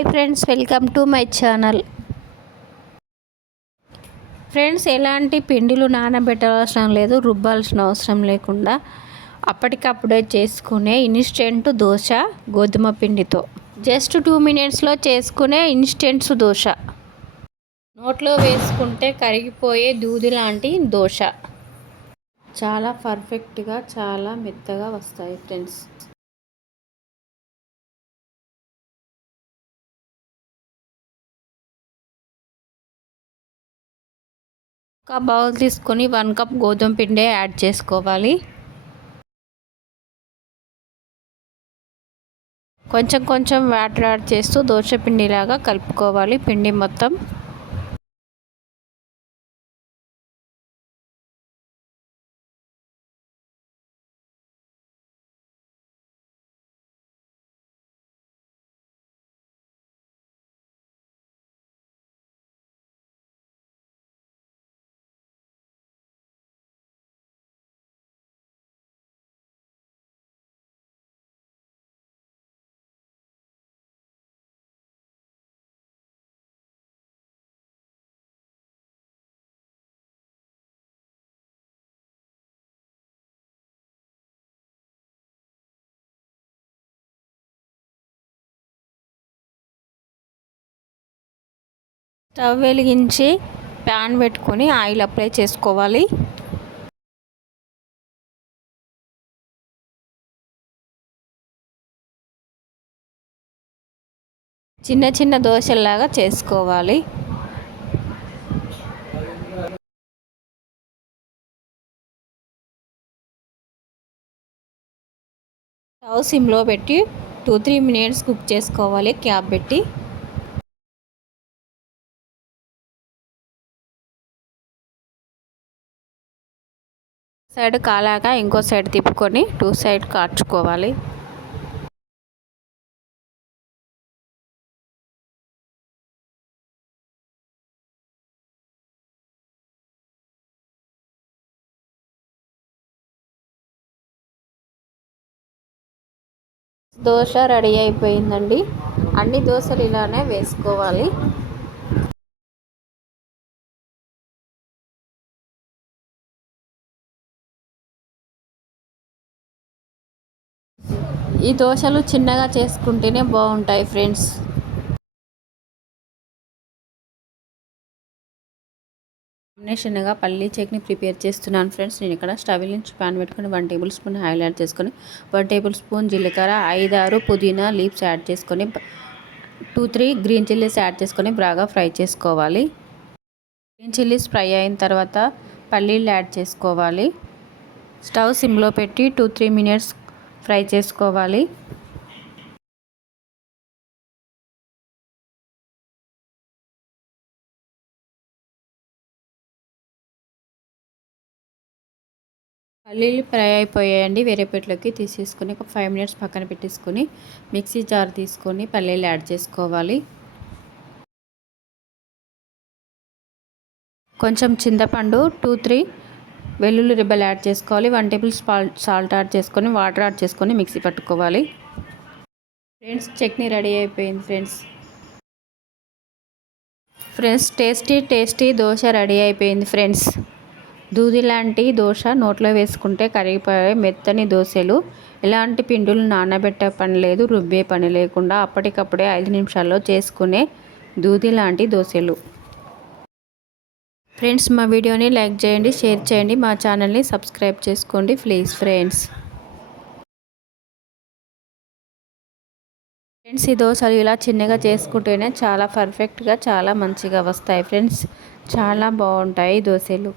Hi friends, welcome to my channel. Friends, ఎలాంటి పిండిలు నానబెట్టాల్సిన లేదు, రుబ్బాల్సిన అవసరం లేకుండా అప్పటికప్పుడే చేసుకునే ఇన్స్టెంట్ దోశ గోధుమ పిండితో. జస్ట్ 2 మినిట్స్లో చేసుకునే ఇన్స్టెంట్స్ దోశ. నోట్లో వేసుకుంటే కరిగిపోయే దూది లాంటి దోశ. చాలా పర్ఫెక్ట్గా, చాలా మెత్తగా వస్తాయి ఫ్రెండ్స్. ఒక బౌల్ తీసుకొని 1 కప్ గోధుమ పిండి యాడ్ చేసుకోవాలి. కొంచెం కొంచెం వాటర్ యాడ్ చేస్తూ దోశ పిండిలాగా కలుపుకోవాలి. పిండి మొత్తం స్టవ్ వెలిగించి ప్యాన్ పెట్టుకొని ఆయిల్ అప్లై చేసుకోవాలి. చిన్న చిన్న దోశల్లాగా చేసుకోవాలి. స్టవ్ సిమ్లో పెట్టి 2-3 మినిట్స్ కుక్ చేసుకోవాలి క్యాప్ పెట్టి. సైడ్ కాలాక ఇంకో సైడ్ తిప్పుకొని 2 సైడ్ కాల్చుకోవాలి. దోశ రెడీ అయిపోయిందండి. అన్ని దోశలు ఇలానే వేసుకోవాలి. ఈ దోశలు చిన్నగా చేసుకుంటేనే బాగుంటాయి ఫ్రెండ్స్. కాంబినేషన్గా పల్లీ చట్నీ ప్రిపేర్ చేస్తున్నాను ఫ్రెండ్స్. నేను ఇక్కడ స్టవ్ నుంచి ప్యాన్ పెట్టుకొని 1 టేబుల్ స్పూన్ ఆయిల్ యాడ్ చేసుకొని 1 టేబుల్ స్పూన్ జీలకర్ర, 5-6 పుదీనా లీవ్స్ యాడ్ చేసుకొని 2-3 గ్రీన్ చిల్లీస్ యాడ్ చేసుకొని బాగా ఫ్రై చేసుకోవాలి. గ్రీన్ చిల్లీస్ ఫ్రై అయిన తర్వాత పల్లీలు యాడ్ చేసుకోవాలి. స్టవ్ సిమ్లో పెట్టి 2-3 మినిట్స్ ఫ్రై చేసుకోవాలి. పల్లీలు ఫ్రై అయిపోయాయండి. వేరే ప్లేట్లోకి తీసేసుకొని ఒక 5 మినిట్స్ పక్కన పెట్టేసుకొని మిక్సీ జార్ తీసుకొని పల్లీలు యాడ్ చేసుకోవాలి. కొంచెం చింతపండు, 2-3 వెల్లుల్లి రిబ్బలు యాడ్ చేసుకోవాలి. 1 టేబుల్ సాల్ట్ యాడ్ చేసుకొని వాటర్ యాడ్ చేసుకొని మిక్సీ పట్టుకోవాలి. ఫ్రెండ్స్, చట్నీ రెడీ అయిపోయింది ఫ్రెండ్స్. టేస్టీ దోశ రెడీ అయిపోయింది ఫ్రెండ్స్. దూది లాంటి దోశ, నోట్లో వేసుకుంటే కరిగిపోయే మెత్తని దోశలు. ఎలాంటి పిండులు నానబెట్టే పని లేదు, రుబ్బే పని లేకుండా అప్పటికప్పుడే 5 నిమిషాల్లో చేసుకునే దూది లాంటి దోశలు. ఫ్రెండ్స్, మా వీడియోని లైక్ చేయండి, షేర్ చేయండి, మా ఛానల్ని సబ్స్క్రైబ్ చేసుకోండి ప్లీజ్ ఫ్రెండ్స్. ఈ దోశలు ఇలా చిన్నగా చేసుకుంటేనే చాలా పర్ఫెక్ట్గా, చాలా మంచిగా వస్తాయి ఫ్రెండ్స్. చాలా బాగుంటాయి దోశలు.